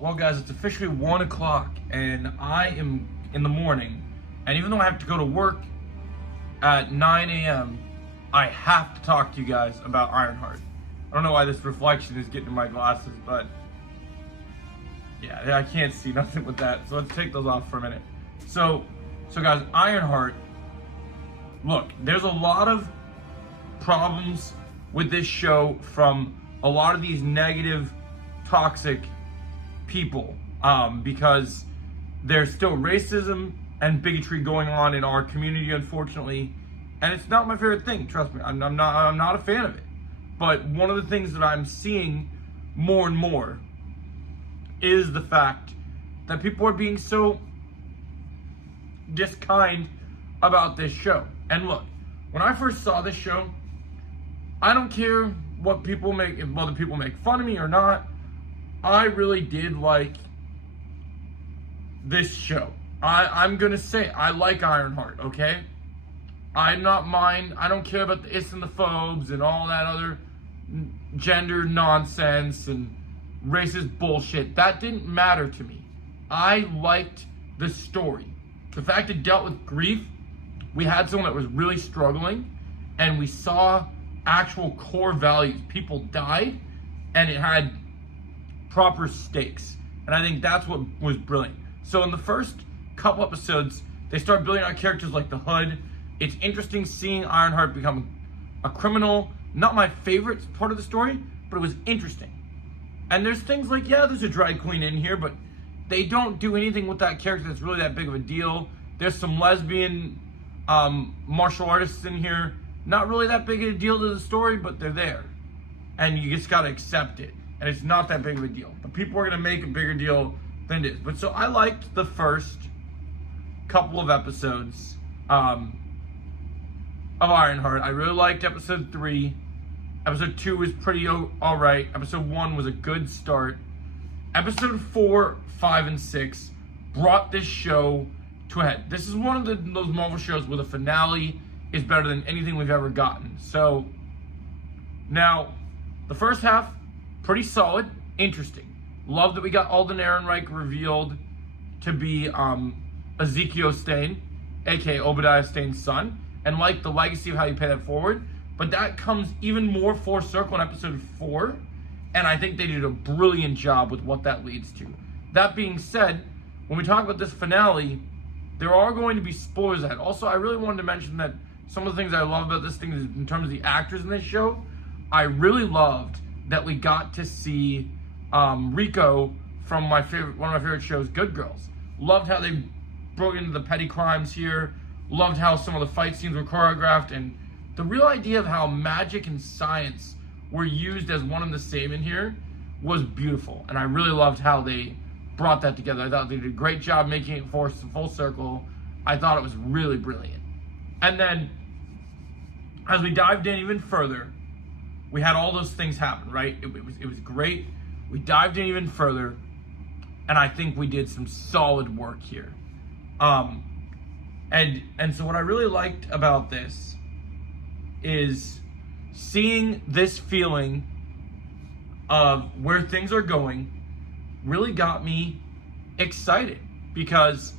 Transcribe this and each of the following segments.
Well, guys, it's officially 1 o'clock, and I am in the morning, and even though I have to go to work at 9 a.m., I have to talk to you guys about Ironheart. I don't know why this reflection is getting in my glasses, but yeah, I can't see nothing with that, so let's take those off for a minute. So guys, Ironheart, look, there's a lot of problems with this show from a lot of these negative, toxic people, because there's still racism and bigotry going on in our community, unfortunately, and it's not my favorite thing. Trust me, I'm not a fan of it. But one of the things that I'm seeing more and more is the fact that people are being so kind about this show. And look, when I first saw this show, I don't care what people make, if other people make fun of me or not. I really did like this show. I'm gonna say I like Ironheart, okay? I don't care about the is and the phobes and all that other gender nonsense and racist bullshit. That didn't matter to me. I liked the story. The fact it dealt with grief, we had someone that was really struggling, and we saw actual core values. People died, and it had proper stakes. And I think that's what was brilliant. So in the first couple episodes, they start building out characters like the Hood. It's interesting seeing Ironheart become a criminal. Not my favorite part of the story, but it was interesting. And there's things like, yeah, there's a drag queen in here, but they don't do anything with that character that's really that big of a deal. There's some lesbian martial artists in here. Not really that big of a deal to the story, but they're there. And you just gotta accept it. And it's not that big of a deal. But people are gonna make a bigger deal than it is. But so I liked the first couple of episodes of Ironheart. I really liked episode 3. Episode 2 was pretty alright. Episode 1 was a good start. Episode 4, 5, and 6 brought this show to a head. This is one of those Marvel shows where the finale is better than anything we've ever gotten. So, now, the first half, pretty solid, interesting. Love that we got Alden Ehrenreich revealed to be Ezekiel Stane, aka Obadiah Stane's son, and like the legacy of how you pay that forward. But that comes even more full circle in episode 4, and I think they did a brilliant job with what that leads to. That being said, when we talk about this finale, there are going to be spoilers ahead. Also, I really wanted to mention that some of the things I love about this thing is in terms of the actors in this show, I really loved that we got to see Rico from one of my favorite shows, Good Girls. Loved how they broke into the petty crimes here. Loved how some of the fight scenes were choreographed, and the real idea of how magic and science were used as one and the same in here was beautiful. And I really loved how they brought that together. I thought they did a great job making it full circle. I thought it was really brilliant. And then, as we dived in even further, we had all those things happen, right? It was great. We dived in even further, and I think we did some solid work here. And so what I really liked about this is seeing this feeling of where things are going really got me excited, because,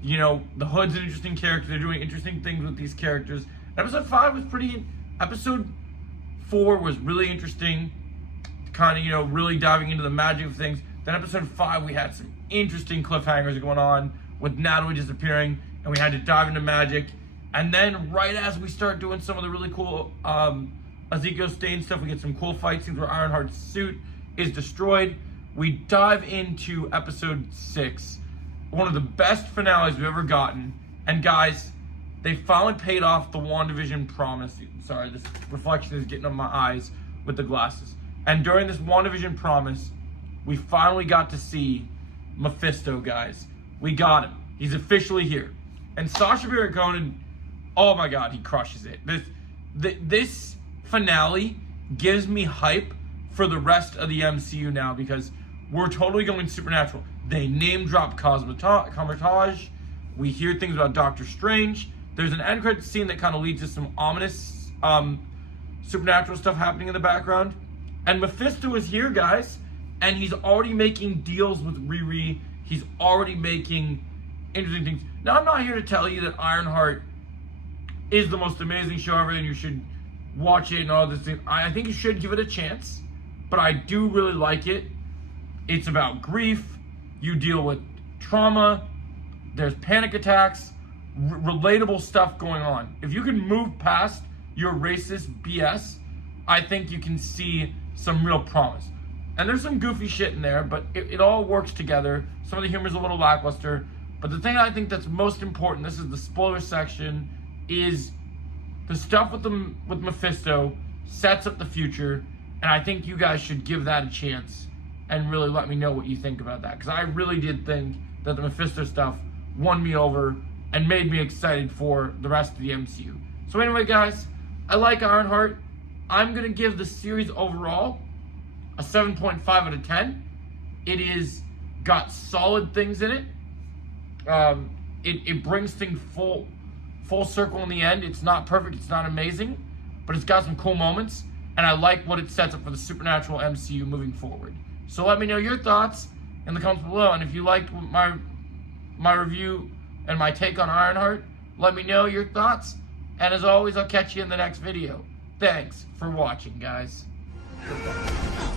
you know, the Hood's an interesting character. They're doing interesting things with these characters. Episode 5 was pretty. Episode 4 was really interesting, kind of, you know, really diving into the magic of things. Then episode 5, we had some interesting cliffhangers going on with Natalie disappearing, and we had to dive into magic. And then right as we start doing some of the really cool Ezekiel Stane stuff, we get some cool fight scenes where Ironheart's suit is destroyed. We dive into episode 6, one of the best finales we've ever gotten. And guys, they finally paid off the WandaVision promise. Sorry, this reflection is getting on my eyes with the glasses. And during this WandaVision promise, we finally got to see Mephisto, guys. We got him. He's officially here. And Sacha Baron Cohen, oh my God, he crushes it. This finale gives me hype for the rest of the MCU now, because we're totally going supernatural. They name drop Comertage. We hear things about Doctor Strange. There's an end credit scene that kind of leads to some ominous supernatural stuff happening in the background. And Mephisto is here, guys. And he's already making deals with Riri. He's already making interesting things. Now, I'm not here to tell you that Ironheart is the most amazing show ever and you should watch it and all this thing. I think you should give it a chance, but I do really like it. It's about grief. You deal with trauma. There's panic attacks, relatable stuff going on. If you can move past your racist BS, I think you can see some real promise. And there's some goofy shit in there, but it all works together. Some of the humor's a little lackluster. But the thing I think that's most important, this is the spoiler section, is the stuff with Mephisto sets up the future. And I think you guys should give that a chance and really let me know what you think about that. Because I really did think that the Mephisto stuff won me over and made me excited for the rest of the MCU. So anyway, guys, I like Ironheart. I'm going to give the series overall a 7.5 out of 10. It is got solid things in it. It brings things full circle in the end. It's not perfect, it's not amazing, but it's got some cool moments, and I like what it sets up for the Supernatural MCU moving forward. So let me know your thoughts in the comments below, and if you liked my review and my take on Ironheart, let me know your thoughts, and as always, I'll catch you in the next video. Thanks for watching, guys. Goodbye.